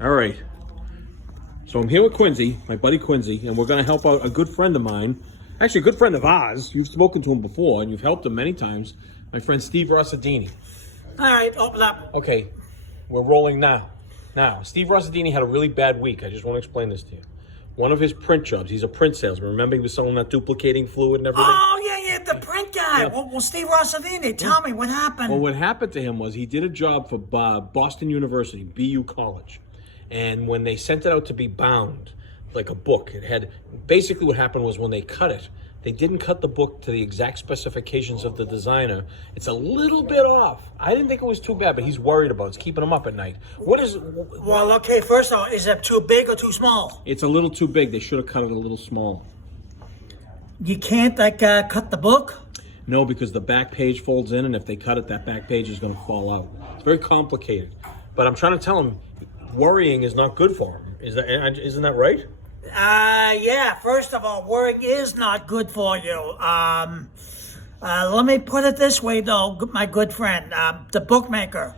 All right. So I'm here with Quincy, my buddy Quincy, and we're going to help out a good friend of mine. Actually, a good friend of ours. You've spoken to him before, and you've helped him many times. My friend Steve Rossadini. All right, open up. Okay, we're rolling now. Now, Steve Rossadini had a really bad week. I just want to explain this to you. One of his print jobs, he's a print salesman. Remember he was selling that duplicating fluid and everything? Oh, yeah, the print guy. Yeah. Well, Steve Rossadini, tell me what happened. Well, what happened to him was he did a job for Boston University, BU College. And when they sent it out to be bound, like a book, it had, basically what happened was when they cut it, they didn't cut the book to the exact specifications of the designer. It's a little bit off. I didn't think it was too bad, but he's worried about it. It's keeping him up at night. Well, okay, first of all, is it too big or too small? It's a little too big. They should have cut it a little smaller. You can't, cut the book? No, because the back page folds in, and if they cut it, that back page is going to fall out. It's very complicated. But I'm trying to tell him, worrying is not good for him. Isn't that right? Yeah, first of all, worrying is not good for you. Let me put it this way, though, my good friend, the bookmaker.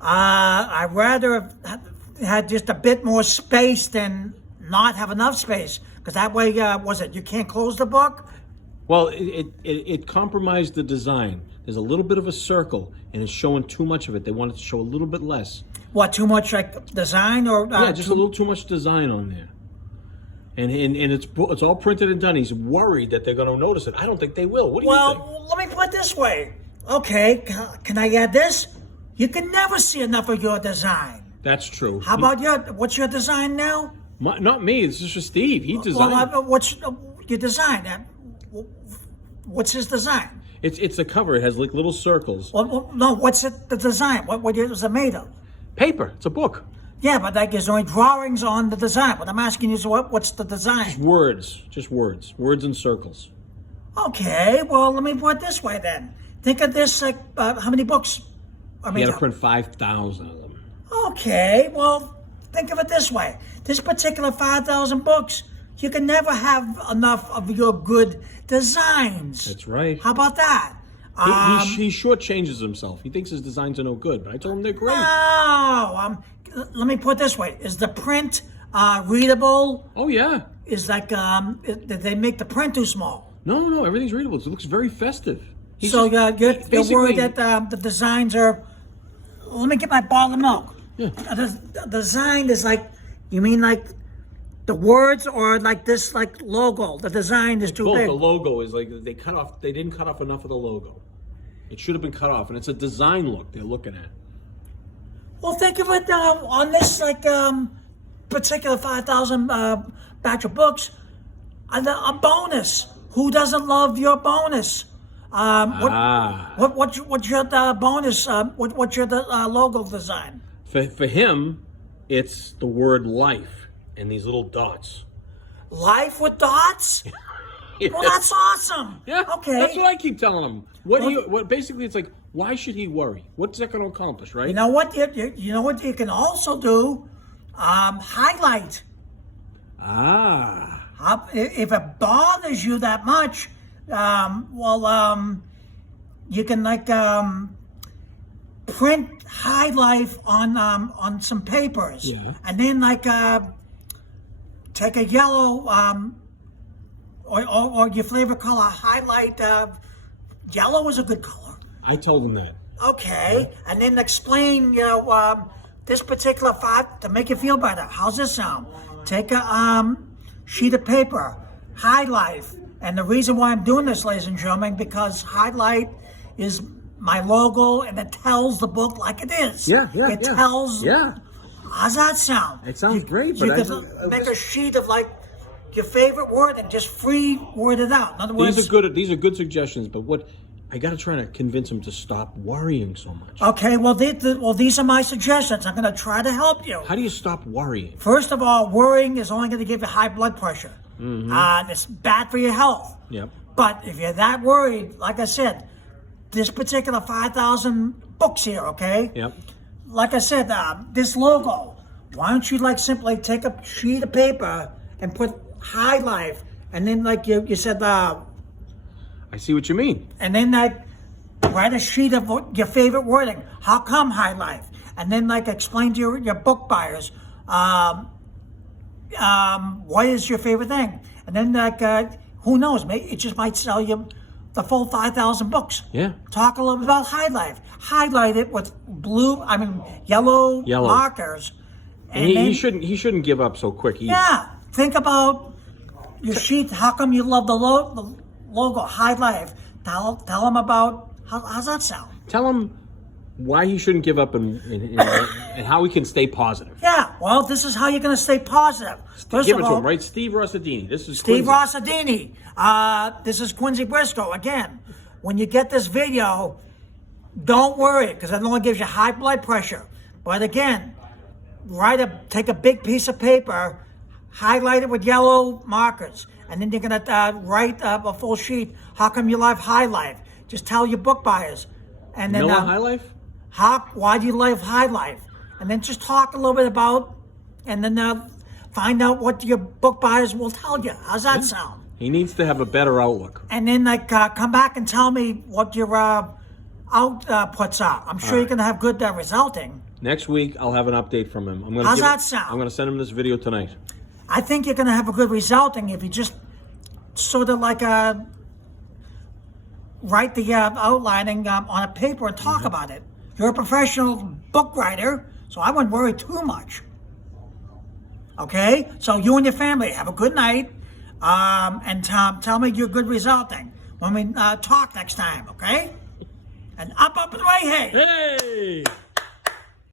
I'd rather have had just a bit more space than not have enough space, because that way, you can't close the book? Well, it compromised the design. There's a little bit of a circle, and it's showing too much of it. They want it to show a little bit less. What, too much design or? Yeah, just a little too much design on there. And it's all printed and done. He's worried that they're going to notice it. I don't think they will. What do you think? Well, let me put it this way. Okay, can I add this? You can never see enough of your design. That's true. How about what's your design now? Not me. It's just for Steve. He designed it. What's your design? What's his design? It's a cover. It has like little circles. Well, no, what's the design? What is it made of? Paper. It's a book. Yeah, but there's only drawings on the design. What I'm asking you is what's the design? Just words. Words and circles. Okay, well, let me put it this way then. Think of this like, how many books are made He had up? to print 5,000 of them. Okay, well, think of it this way. This particular 5,000 books, you can never have enough of your good designs. That's right. How about that? He shortchanges himself. He thinks his designs are no good, but I told him they're great. No, let me put it this way. Is the print readable? Oh, yeah. Is did they make the print too small? No, everything's readable. It looks very festive. So you're worried that the designs are... Let me get my bottle of milk. Yeah. The design is like... You mean like the words or like this like logo? The design is too Both. big. The logo is like they didn't cut off enough of the logo. It should have been cut off, and it's a design look they're looking at. Well, think of it on this particular 5,000 batch of books, a bonus. Who doesn't love your bonus? What's your bonus? What's your logo design? For him, it's the word life and these little dots. Life with dots? Yes. Well, that's awesome. Yeah. Okay. That's what I keep telling him. What basically it's like, why should he worry? What's that going to accomplish, right? You know what? You know what you can also do? Highlight. If it bothers you that much, you can print highlight on some papers, Yeah. and then take a yellow or your favorite color. Highlight yellow is a good color. I told him that. Okay, and then explain, this particular to make you feel better. How's this sound? Take a sheet of paper, highlight, and the reason why I'm doing this, ladies and gentlemen, because highlight is my logo, and it tells the book like it is. It tells. Yeah. How's that sound? It sounds great, You but can make a sheet of your favorite word and just free word it out. In other words, these are good suggestions, but what I got to try to convince him to stop worrying so much. Okay, well, these are my suggestions. I'm going to try to help you. How do you stop worrying? First of all, worrying is only going to give you high blood pressure. Mm-hmm. It's bad for your health. Yep. But if you're that worried, like I said, this particular 5,000 books here, okay? Yep. Like I said, this logo, why don't you simply take a sheet of paper and put highlight, and then you said, I see what you mean. and then write a sheet of your favorite wording. How come highlight? And then explain to your book buyers, What is your favorite thing? And then who knows? Maybe it just might sell you the full 5,000 books. Yeah. Talk a little bit about High Life. Highlight it with yellow markers. And he shouldn't give up so quick either. Yeah. Think about your sheet. How come you love the logo High Life? Tell him about how's that sound? Tell him why he shouldn't give up and how he can stay positive. Yeah, well, this is how you're going to stay positive. First Give of it all, to him, right? Steve Rossadini. This is Steve Quincy. Rossadini. This is Quincy Briscoe. Again, when you get this video, don't worry, because it only gives you high blood pressure. But again, take a big piece of paper, highlight it with yellow markers, and then you're going to write a full sheet. How come you love High Life? Just tell your book buyers. And then High Life? Why do you love High Life? And then just talk a little bit about, and then find out what your book buyers will tell you. How's that sound? He needs to have a better outlook. And then come back and tell me what your outputs are. I'm sure you're going to have good resulting. Next week, I'll have an update from him. How's that sound? I'm going to send him this video tonight. I think you're going to have a good resulting if you just sort of write the outlining on a paper and talk about it. You're a professional book writer, so I wouldn't worry too much. Okay? So you and your family have a good night, and tell me your good resulting when we talk next time, okay? And up and away, hey! Hey!